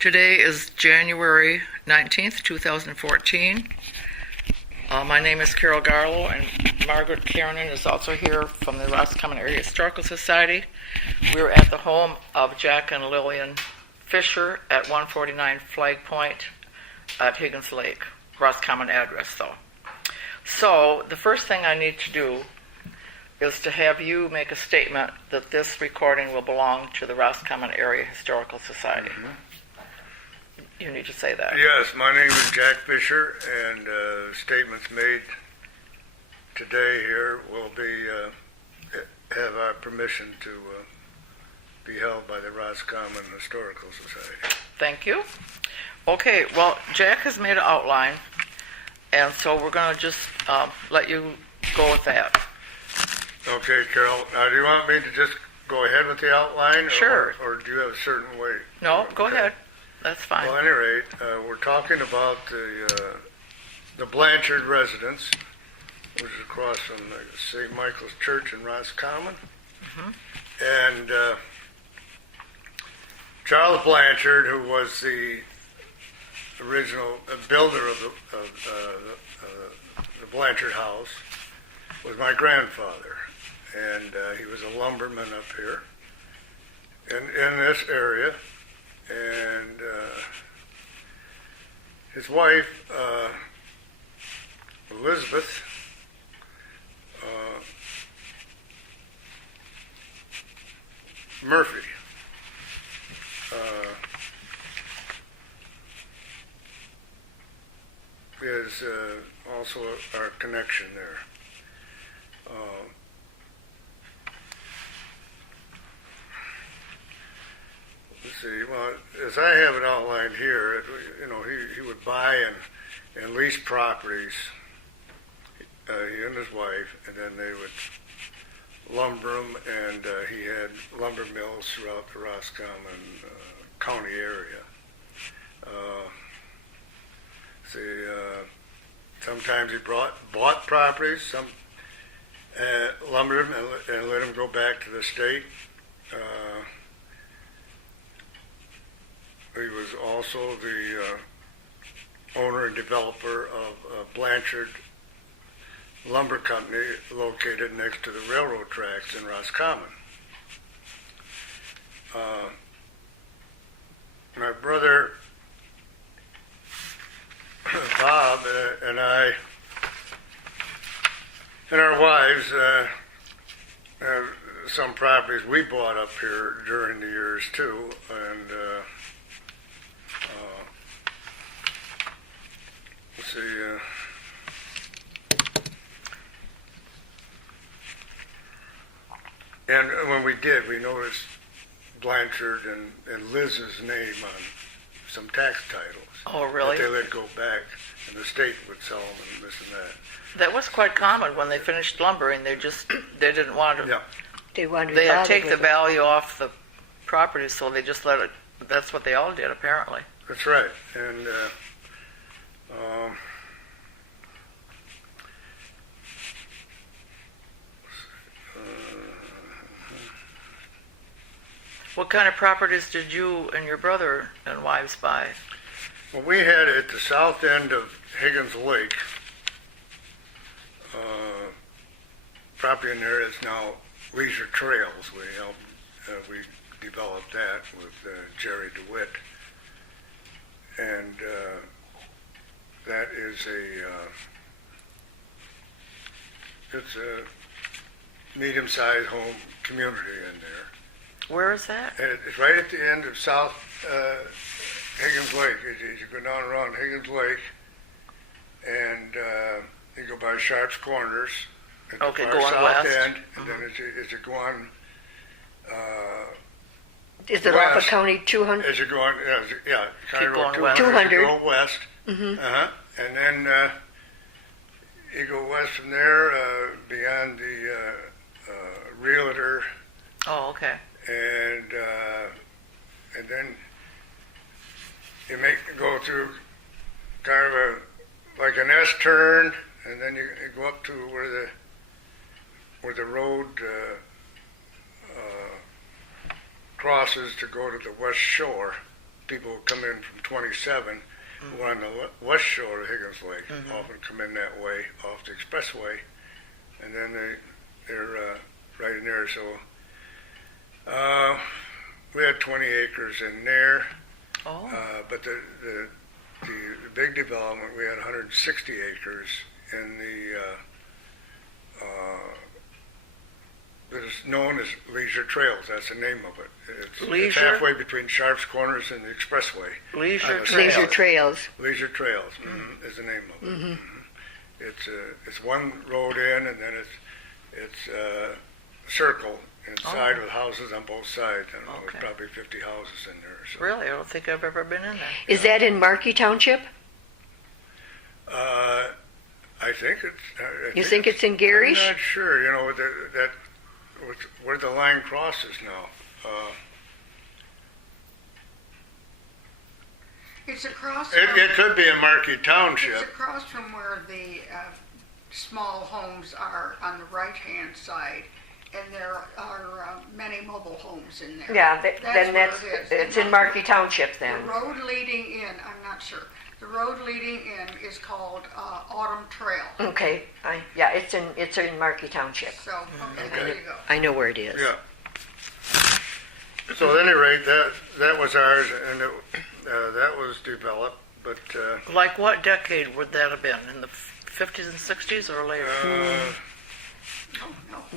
Today is January 19th, 2014. My name is Carol Garlow, and Margaret Kiernan is also here from the Roscommon Area Historical Society. We're at the home of Jack and Lillian Fisher at 149 Flag Point at Higgins Lake. Roscommon address, though. So the first thing I need to do is to have you make a statement that this recording will belong to the Roscommon Area Historical Society. Mm-hmm. You need to say that. Yes, my name is Jack Fisher, and statements made today here will be have our permission to be held by the Roscommon Historical Society. Thank you. Okay, well, Jack has made an outline, and so we're going to just let you go with that. Okay, Carol. Now, do you want me to just go ahead with the outline? Sure. Or do you have a certain way? No, go Okay. ahead. That's fine. Well, at any rate, we're talking about the Blanchard residence, which is across from the St. Michael's Church in Roscommon. Mm-hmm. And Charles Blanchard, who was the original builder of the Blanchard house, was my grandfather. And he was a lumberman up here in this area. And his wife, Elizabeth, Murphy, is also our connection there. Let's see. Well, as I have it outlined here, he would buy and lease properties, he and his wife, and then they would lumber them, and he had lumber mills throughout the Roscommon County area. Sometimes he bought properties, some lumbered them and let them go back to the state. He was also the owner and developer of Blanchard Lumber Company, located next to the railroad tracks in Roscommon. My brother Bob and I and our wives have some properties we bought up here during the years too, and let's see. And when we did, we noticed Blanchard and Liz's name on some tax titles. Oh, really? That they let go back, and the state would sell them and this and that. That was quite common when they finished lumbering. They didn't want to. Yeah. They had to take the value off the property, so they just let it. That's what they all did, apparently. That's right. And what kind of properties did you and your brother and wives buy? well, we had at the south end of Higgins Lake, property in there is now Leisure Trails. We developed that with Jerry DeWitt, and that is it's a medium-sized home community in there. Where is that? And it's right at the end of South Higgins Lake. As you go down around Higgins Lake, and you go by Sharp's Corners at the Okay, far go on south west. end, and then as you go on Is it west, off of County 200? as you go on, County Keep Road going west. 200. As you go west, Mm-hmm. and then you go west from there beyond the Realtor, Oh, okay. and then you go through kind of like an S turn, and then you go up to where the road crosses to go to the west shore people come in from 27 who are on the west shore of Higgins Lake, often come in that way off the expressway, and then they're right in there. So we had 20 acres in there, but the big development, we had 160 acres in the that is known as Leisure Trails. That's the name of it. It's halfway between Sharps Corners and the expressway. Leisure Trails. Leisure Trails. Leisure Trails is the name of it. It's one road in, and then it's a circle inside with houses on both sides. I don't know, there's probably 50 houses in there. So. Really? I don't think I've ever been in there. Is that in Markey Township? I think it's. You think it's in I'm Garish? not sure. You know that where the line crosses now. It's across. It could be in Markey It's Township. across from where the small homes are on the right-hand side, and there are many mobile homes in there. Yeah, That's then where that's, it is. it's in Markey Township The then. road leading in, I'm not sure. The road leading in is called Autumn Trail. Okay, yeah, it's in Markey Township. So, okay, there you go. I know where it is. Yeah. So at any rate, that was ours, and that was developed. But Like what decade would that have been? In the 50s and 60s or later?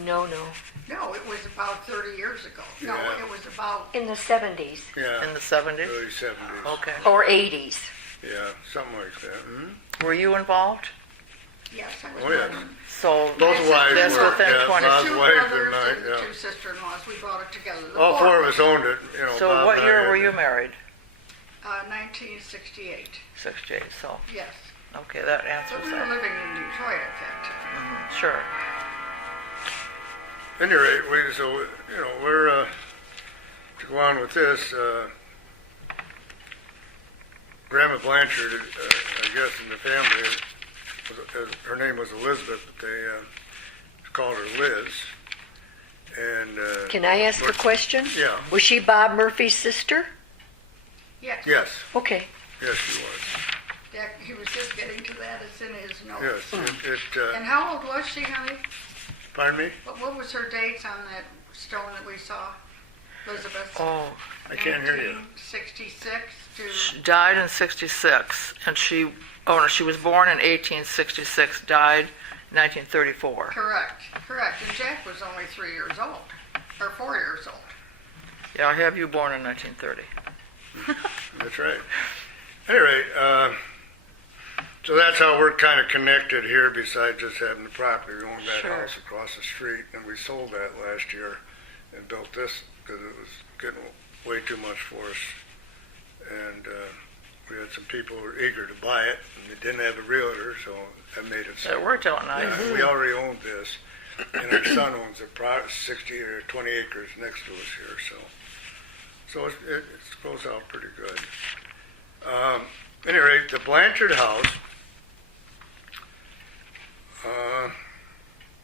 No, No, it was about 30 years ago. No, Yeah. it was about, in the 70s yeah, In the 70s? early 70s. Okay. or 80s. Yeah, something like that. Were you involved? yes, I was Oh, yes. born. So Both wives that's were. within Yeah, 20. Bob's Two wife brothers and I. and Yeah. two sister-in-laws, we brought it together. The All four four of us owned it. You know. So Bob what and I year had were it. you married? 1968, 68. So, yes. okay, that So answers we were that. living in Detroit at that time. Sure. At any rate, we're to go on with this. Grandma Blanchard, I guess, in the family, her name was Elizabeth, but they called her Liz. And Can I ask a question? Yeah. Was she Bob Murphy's sister? Yes. Yes, Okay. yes, she was. Yeah, he was just getting to that. It's in his notes. Yes, And how old was she, honey? pardon me? What was her dates on that stone that we saw? Elizabeth? Oh, I can't hear you. 1966 to... she died in 66, and she was born in 1866, died in 1934. Correct. And Jack was only 3 years old, or 4 years old. Yeah, I have you born in 1930. That's right. At any rate, so that's how we're kind of connected here, besides just having the property. We owned that Sure. house across the street, and we sold that last year and built this because it was getting way too much for us. And we had some people who were eager to buy it, and they didn't have a realtor, so that made it It worked out nice. Yeah, we already owned this, and our son owns 60 or 20 acres next to us here, so it goes out pretty good. At any rate, the Blanchard house,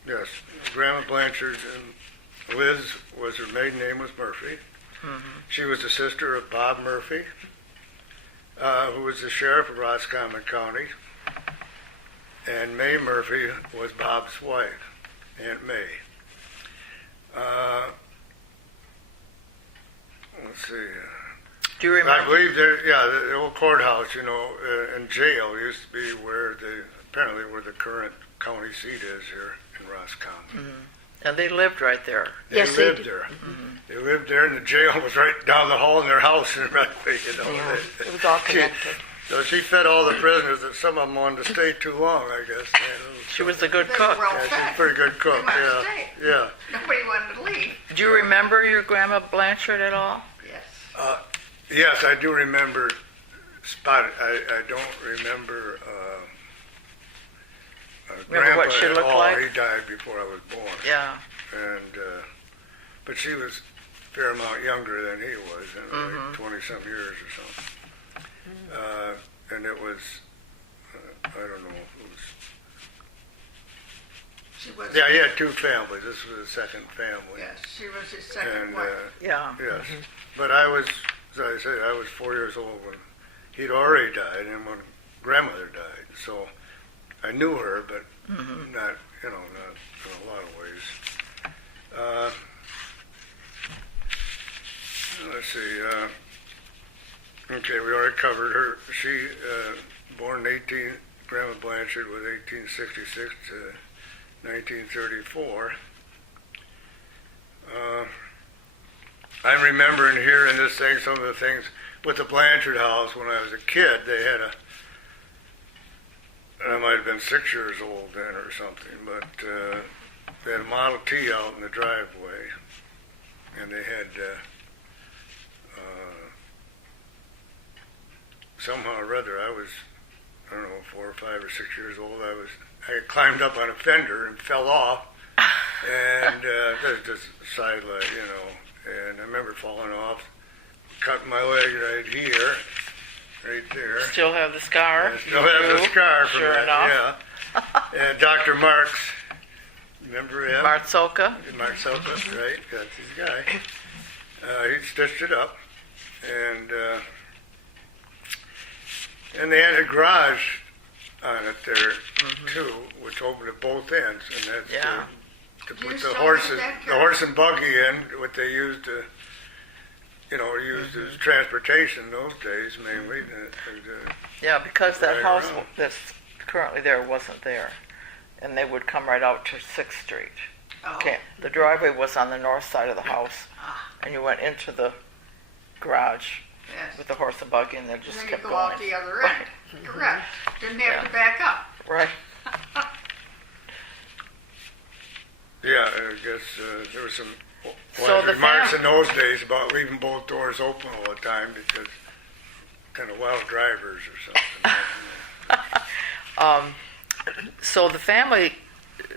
yes, Grandma Blanchard, and Liz was her maiden name was Murphy. She was the sister of Bob Murphy, who was the sheriff of Roscommon County, and May Murphy was Bob's wife, Aunt May. Let's see. Do you I remember? believe the old courthouse, and jail used to be where where the current county seat is here in Roscommon. And they lived right there. Yes, they they lived did. there. They lived there, and the jail was right down the hall in their house. And right, Yeah, it was all connected. So she fed all the prisoners, that some of them wanted to stay too long, I guess. She was a good They were cook. well Yeah, she's fed. a pretty good cook. They wanted to Yeah, stay. yeah. Nobody wanted to leave. Do you remember your Grandma Blanchard at all? Yes. Yes, I do remember Spot. I don't remember Remember what Grandpa she at looked all. like? He died before I was born. Yeah. And but she was a fair amount younger than he was, like 20-some years or something. And it was, I don't know, it was. She was. Yeah, he had two families. This was his second family. Yes, she was his second And wife. Yeah. yes, but I was as I say, I was 4 years old when he'd already died, and when grandmother died. So I knew her, but not, you know, not in a lot of ways. Let's see. Okay, we already covered her. She born in Grandma Blanchard was 1866 to 1934. I'm remembering hearing this thing, some of the things with the Blanchard house when I was a kid. They had I might have been 6 years old then or something, but they had a Model T out in the driveway, and they had somehow or other, I don't know, 4 or 5 or 6 years old. I climbed up on a fender and fell off, and that's just side leg, you know. And I remember falling off, cut my leg right here, right there. Still have the scar? I still have the scar from Sure that, enough. yeah. And Dr. Marks, remember him? Martsoka? Martsoka, right, that's his guy. He stitched it up, and they had a garage on it there, too, which opened at both ends, and that's Yeah. to Do you put still the have that horse and buggy in, what they used to, you know, used as transportation in those days, mainly. Yeah, because that Right house around. that's currently there wasn't there. And they would come right out to 6th Street. Oh. Okay, the driveway was on the north side of the house, and you went into the garage Yes. with the horse and buggy, and they And just then you kept go going. out the other end. Correct. Didn't have to back up. Right. Yeah, I guess there was some So wise the remarks in those days about leaving both doors open all the time because kind of wild drivers or something. So the family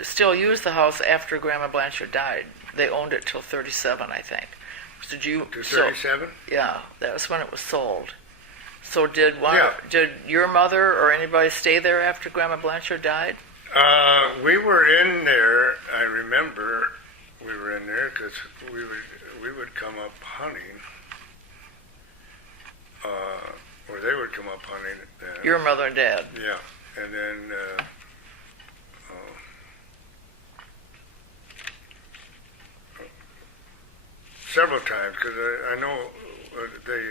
still used the house after Grandma Blanchard died. They owned it till 37, I think. Did you? To so- 37? Yeah, that was when it was sold. So did Yeah. did your mother or anybody stay there after Grandma Blanchard died? We were in there. I remember we were in there because we would come up hunting, or they would come up hunting. Your mother and dad. Yeah, and then several times because I know they.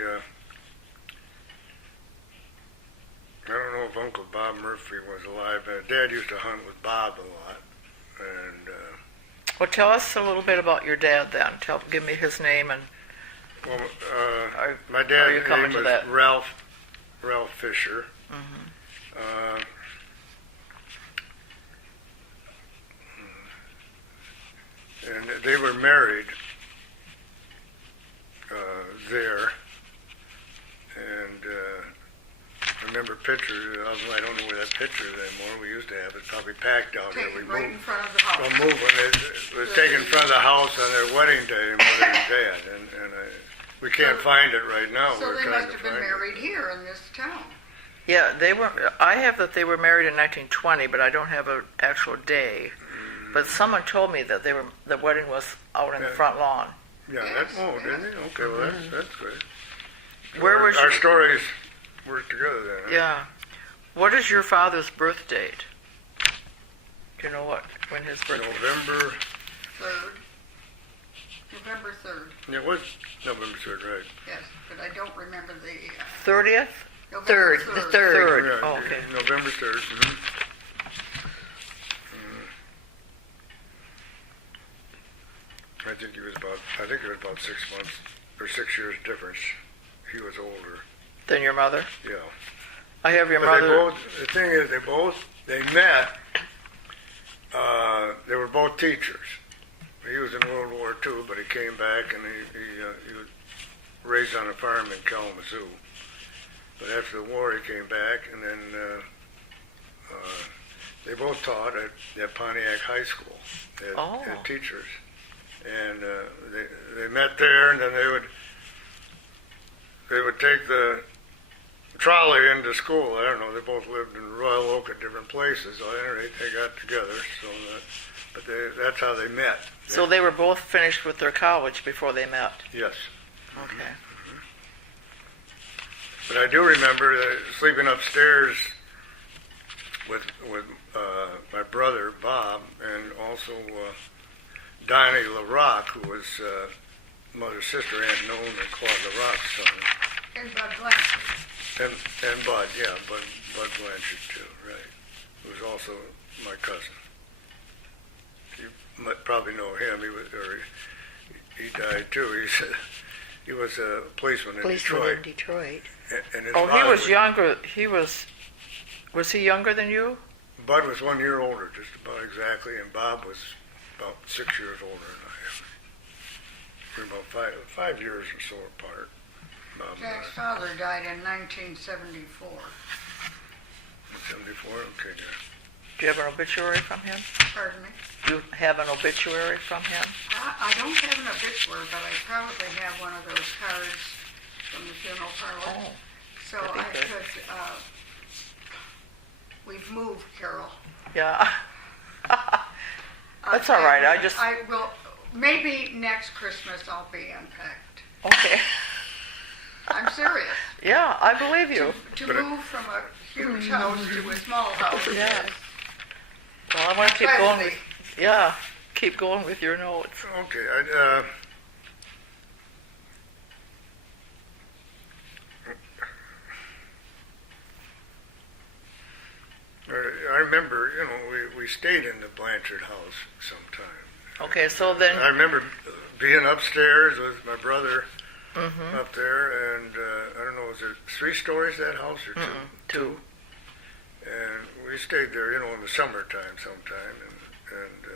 I don't know if Uncle Bob Murphy was alive, but Dad used to hunt with Bob a lot, and Well, tell us a little bit about your dad then. Give me his name and. well, Are- my are you dad's coming name to was that? Ralph Fisher. And they were married there, and I remember pictures. I don't know where that picture is anymore. We used to have it probably packed out there. We Taken right in moved. front of the house. Well, moving it was taken in front of the house on their wedding day, mother and dad, and we can't find it right now. So We're they trying must to have been find married here in this town. Yeah, they were. I have that they were married in 1920, but I don't have an actual day. But someone told me that the wedding was out in the Yeah. front lawn. Yeah, Yes, didn't they? Okay, well that's good. Where was our your- stories work together then? Huh? Yeah. What is your father's birth date? Do you know when his birthday? November. 3rd. November 3rd. Yeah, it was November 3rd, right? Yes, but I don't remember the 30th. November Third, the 3rd. third. Yeah, Oh, okay. November 3rd. I think it was about 6 months or 6 years difference. He was older. Then your mother. Yeah. I have your But mother. the thing is, they met. They were both teachers. He was in World War II, but he came back and he was raised on a farm in Kalamazoo. But after the war, he came back, and then they both taught at Pontiac High School as teachers. And they met there, and then they would take the trolley into school. I don't know. They both lived in Royal Oak at different places. So at any rate, they got together. That's how they met. So they were both finished with their college before they met. Yes. Okay. But I do remember sleeping upstairs with my brother Bob, and also Donnie LaRock, who was mother's sister, Aunt Nolan, and Claude LaRock's son. And Bud Blanchard. And Bud, yeah, Bud Blanchard too, right? Who's also my cousin. You might probably know him. He died too. He was a policeman in Detroit. in Detroit. And his Oh, he father was younger. Was he younger than you? Bud was 1 year older, just about exactly, and Bob was about 6 years older than I am. We're about five years or so apart. Bob and Jack's I. father died in 1974. 74, okay, yeah. Do you have an obituary from him? Pardon me? Do you have an obituary from him? I don't have an obituary, but I probably have one of those cards from the funeral parlor. Oh, So that'd be I good. could, we've moved, Carol. yeah. That's all right. I will, maybe next Christmas I'll be unpacked. Okay. I'm serious. Yeah, I believe you. To But it- move from a huge house to a small house Yeah. is Well, I want to keep going tragedy. with, keep going with your notes. Okay, I remember, we stayed in the Blanchard house sometime. Okay, so then, I remember being upstairs with my brother mhm, up there, and I don't know, was it 3 stories, that house, or 2? two. And we stayed there, in the summertime sometime, and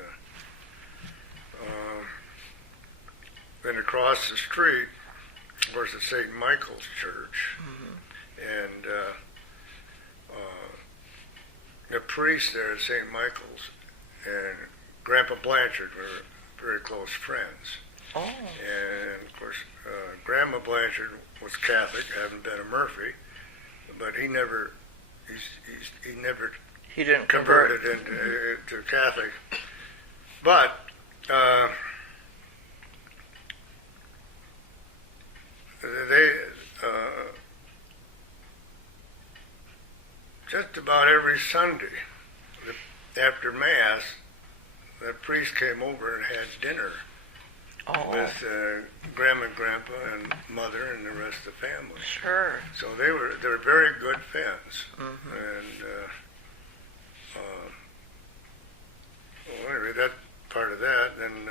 then across the street was the St. Michael's Church, and the priest there at St. Michael's and Grandpa Blanchard were very close friends. Oh, And of course, Grandma Blanchard was Catholic, having been a Murphy, but he never he didn't convert. converted into Catholic. But they just about every Sunday after Mass, the priest came over and had dinner Oh, with Grandma and Grandpa and Mother and the rest of the family. sure. So they were very good friends, Mhm. and well, anyway, that part of that. And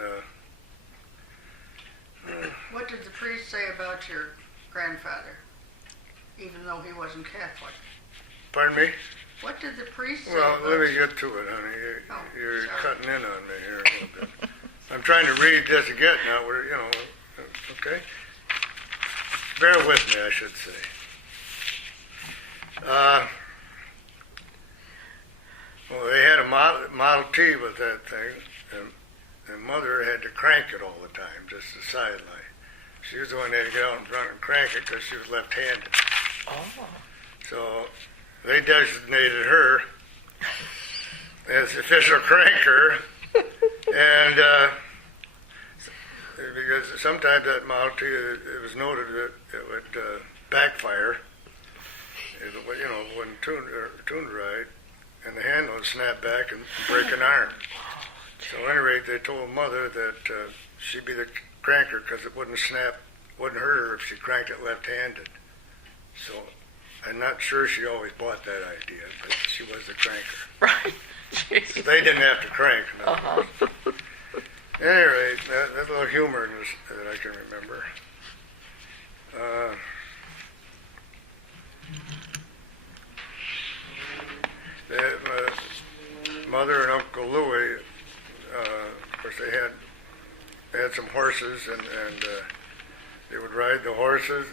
What did the priest say about your grandfather, even though he wasn't Catholic? pardon me. What did the priest say Well, about let me you? get to it, honey. Oh, You're sorry. cutting in on me here a little bit. I'm trying to read this again now. Okay. Bear with me, I should say. Well, they had a Model T with that thing, and Mother had to crank it all the time, just a sideline. She was the one that had to get out in front and crank it because she was left-handed. Oh, So they designated her as the official cranker, and because sometimes that Model T, it was noted that it would backfire. It wouldn't tuned right, and the handle would snap back and break an arm. So at any rate, they told Mother that she'd be the cranker because it wouldn't hurt her if she cranked it left-handed. So I'm not sure she always bought that idea, but she was the cranker. right. So they didn't have to crank. No. Uh-huh. At any rate, that's a little humor in this that I can remember. My Mother and Uncle Louie, of course, they had some horses, and they would ride the horses.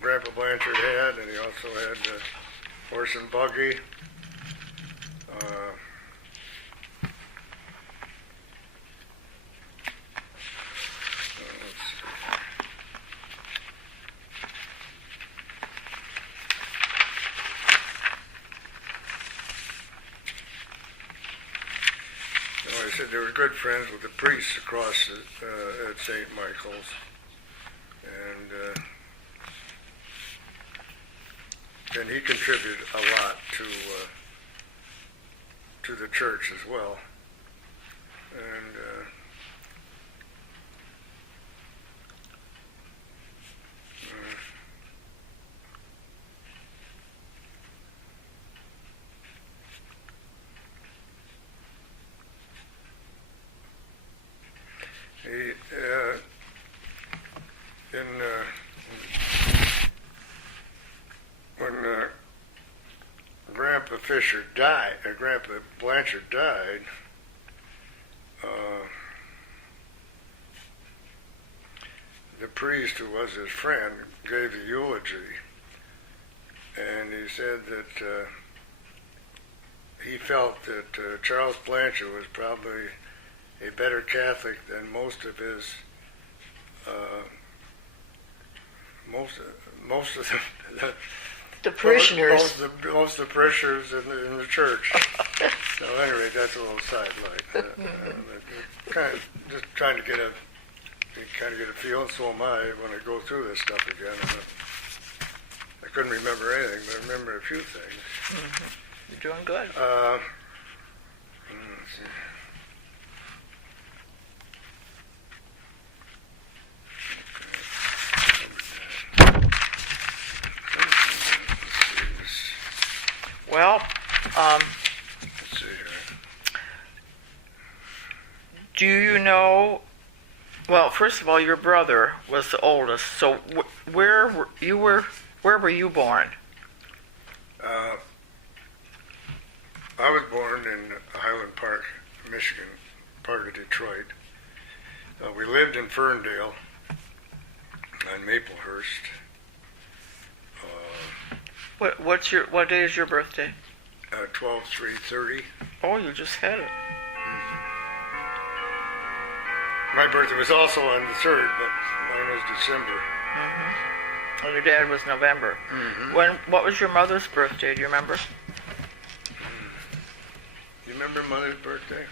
Grandpa Blanchard had, and he also had a horse and buggy. Let's see. I said they were good friends with the priests across at St. Michael's, and and he contributed a lot to the church as well. And he when Grandpa Grandpa Blanchard died, the priest who was his friend gave a eulogy, and he said that he felt that Charles Blanchard was probably a better Catholic than most of his most of The parishioners. most of the parishioners in the church. So anyway, that's a little sidelight. Kind of just trying to get a feel, and so am I when I go through this stuff again. I couldn't remember anything, but I remember a few things. Mm-hmm. You're doing good. Let's see. Well, Let's see here. do you know? Well, first of all, your brother was the oldest. So where were you born? I was born in Highland Park, Michigan, part of Detroit. We lived in Ferndale on Maplehurst. What day is your birthday? 12/3/30. Oh, you just had it. My birthday was also on the 3rd, but mine was December. And your dad was November. What was your mother's birthday? Do you remember? You remember Mother's birthday?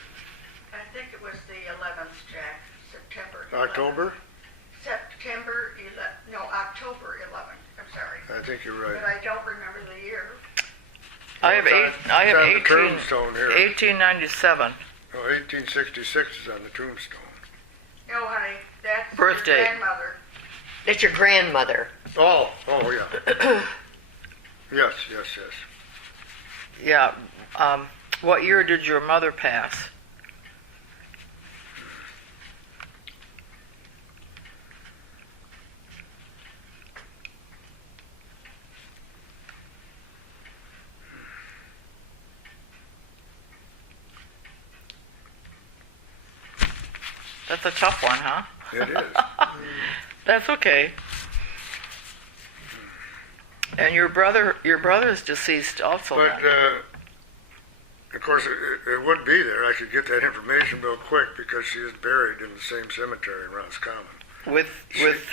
I think it was the 11th, Jack, September 11th. October? September 11th, no, October 11th, I'm sorry. I think you're right. But I don't remember the year. I have It's on the tombstone here. 1897. No, 1866 is on the tombstone. No, honey, that's Birthday. your grandmother. That's your grandmother. Oh, yeah. Yes. Yeah. What year did your mother pass? That's a tough one, huh? It is. That's okay. And your brother is deceased also. But, then. of course, it would be there. I could get that information real quick because she is buried in the same cemetery in Roscommon. with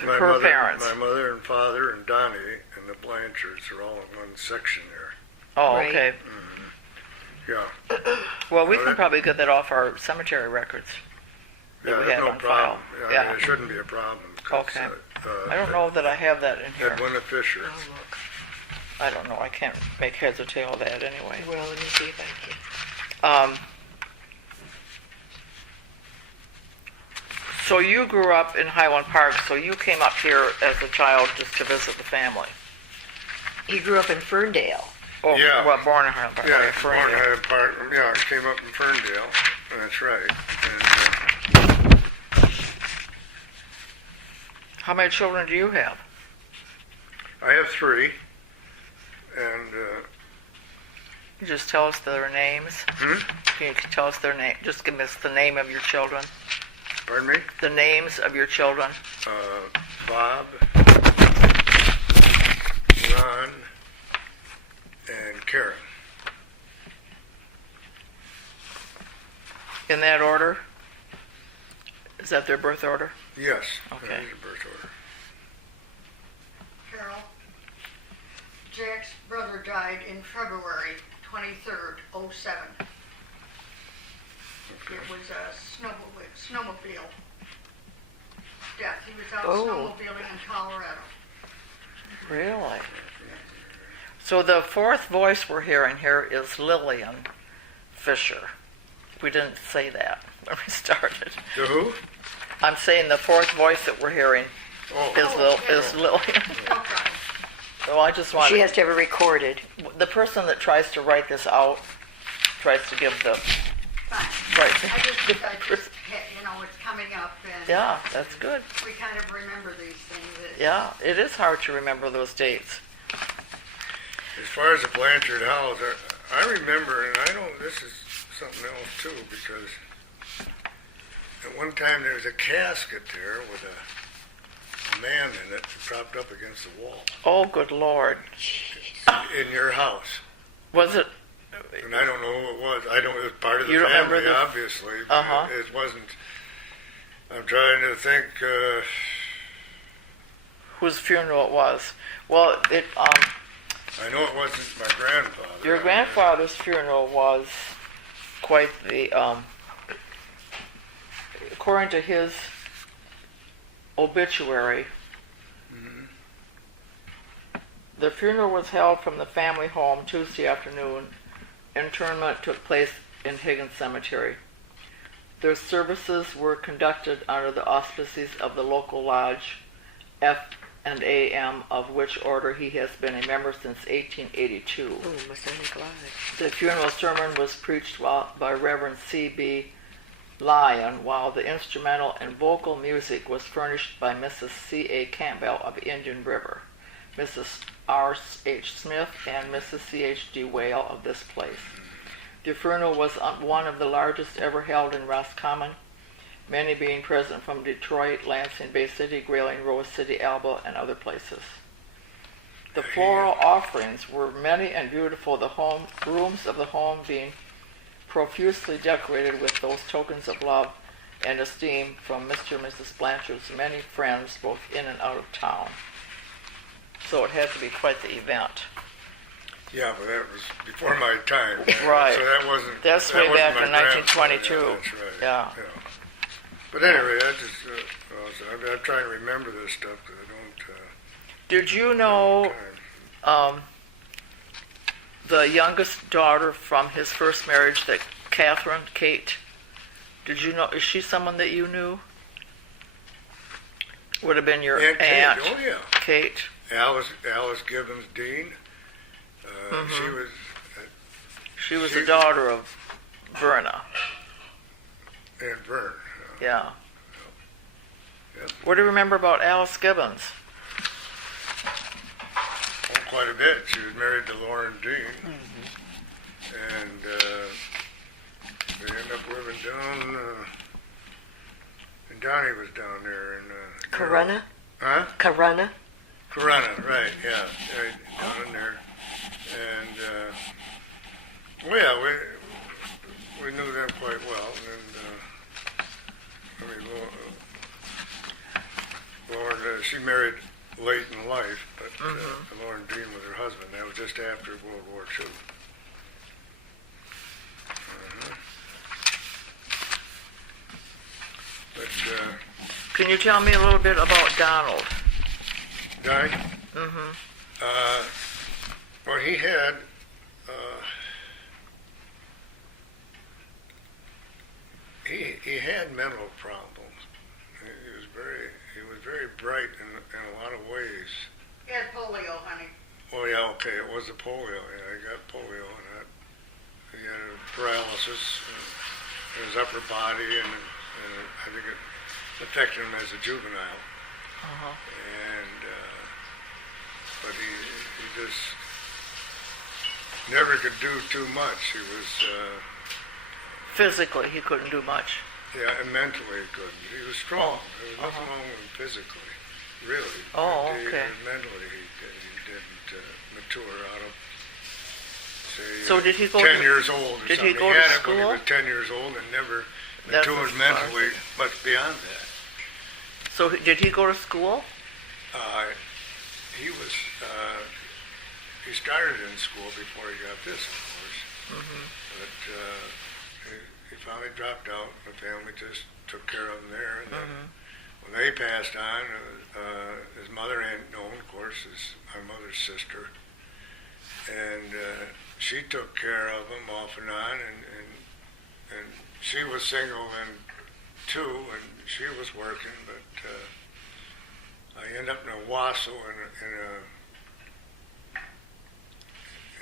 My her mother, parents. My mother and father and Donnie and the Blanchards are all in one section there. Oh, Right. okay. Yeah. Well, we Well, can that- probably get that off our cemetery records. Yeah, we there's have no on problem. file. Yeah, Yeah. I mean, it shouldn't be a problem. 'Cause, Okay. I don't know that I have that in here. Edwina Fisher. Oh, look. I don't know. I can't make heads or tail of that anyway. Well, let me see if I can. So you grew up in Highland Park, so you came up here as a child just to visit the family. He grew up in Ferndale. Oh, Yeah. well, born in Highland Park. Yeah, Okay, born in Ferndale. Highland Park. Yeah, I came up in Ferndale. That's right. And, How many children do you have? I have 3. And, You just tell us their names. Can you tell us their name? Just give us the name of your children. pardon me? The names of your children. Bob, Ron, and Karen. In that order? Is that their birth order? Yes. Okay. That is a birth order. Carol, Jack's brother died in February 23rd, 07. It was a snowmobile death. He was out Oh. snowmobiling in Colorado. Really? So the fourth voice we're hearing here is Lillian Fisher. We didn't say that when we started. The who? I'm saying the fourth voice that we're hearing is Lillian. No problem. So I just want She has to have it recorded. the person that tries to write this out tries to give the Fine. right. I just, you know, it's coming up and Yeah, that's good. we kind of remember these things. Yeah, it is hard to remember those dates. As far as the Blanchard house, I remember, and I don't, this is something else too, because at one time there was a casket there with a man in it propped up against the wall Oh, good Lord. in your house. Was it? And I don't know who it was. I don't, it was part of the You don't remember family, the- obviously, but Uh-huh. it wasn't, I'm trying to think, Whose funeral it was? Well, I know it wasn't my grandfather. your grandfather's funeral was quite the, according to his obituary, the funeral was held from the family home Tuesday afternoon. Interment took place in Higgins Cemetery. Their services were conducted under the auspices of the local lodge, F&AM, of which order he has been a member since 1882. Oh, Masonic Lodge. The funeral sermon was preached by Reverend C.B. Lyon, while the instrumental and vocal music was furnished by Mrs. C.A. Campbell of Indian River, Mrs. R.H. Smith, and Mrs. C.H.D. Whale of this place. The funeral was one of the largest ever held in Roscommon, many being present from Detroit, Lansing, Bay City, Grayling, Rose City, Alba, and other places. The floral offerings were many and beautiful, the rooms of the home being profusely decorated with those tokens of love and esteem from Mr. and Mrs. Blanchard's many friends, both in and out of town. So it had to be quite the event. Yeah, but that was before my time. Right. So that wasn't. That's that way wasn't back my in grandfather. 1922. Yeah, that's right. Yeah. But anyway, I just, I'm trying to remember this stuff because I don't. Did you know time. the youngest daughter from his first marriage, that Kate? Did you know? Is she someone that you knew? Would have been your Aunt aunt, Kate, oh yeah. Kate. Alice Gibbons Dean. She was. She was She- the daughter of Verna. And Vern. Yeah. Yep. What do you remember about Alice Gibbons? Oh, quite a bit. She was married to Lauren Dean. And they ended up living down. And Donnie was down there in. Corunna? Huh? Corunna? Corunna, right, yeah. Right, down in there. And, well, yeah, we knew them quite well. And, I mean, Lauren, she married late in life, but Lauren Dean was her husband. That was just after World War II. But, Can you tell me a little bit about Donald? Donnie? Mm-hmm. Well, he had, he had mental problems. He was very bright in a lot of ways. He had polio, honey. Oh yeah, okay, it was the polio. Yeah, he got polio, and that he had a paralysis in his upper body, and I think it affected him as a juvenile. Uh-huh. And but he just never could do too much. He was Physically, he couldn't do much. yeah, and mentally he couldn't. He was strong. There was nothing wrong with him physically, really. Oh, But okay. mentally he didn't mature out of say So did he go 10 to- years old or did he something. go to had it when he school? was 10 years old and never That's matured as far as mentally much beyond that. So did he go to school? He was he started in school before he got this, of course. But he finally dropped out. The family just took care of him there. And then when they passed on, his mother, Aunt Nolan, of course, is my mother's sister. and she took care of him off and on, and she was single then too, and she was working, but I ended up in Owasso in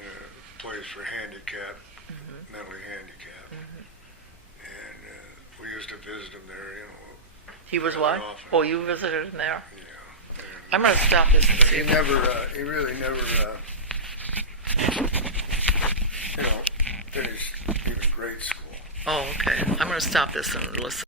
a place for handicapped, mentally handicapped, and we used to visit him there, you know. He was very what? often. Oh, you visited him there? Yeah. I'm going to stop this and see. He really never, finished even grade school. Oh, okay. I'm going to stop this and listen.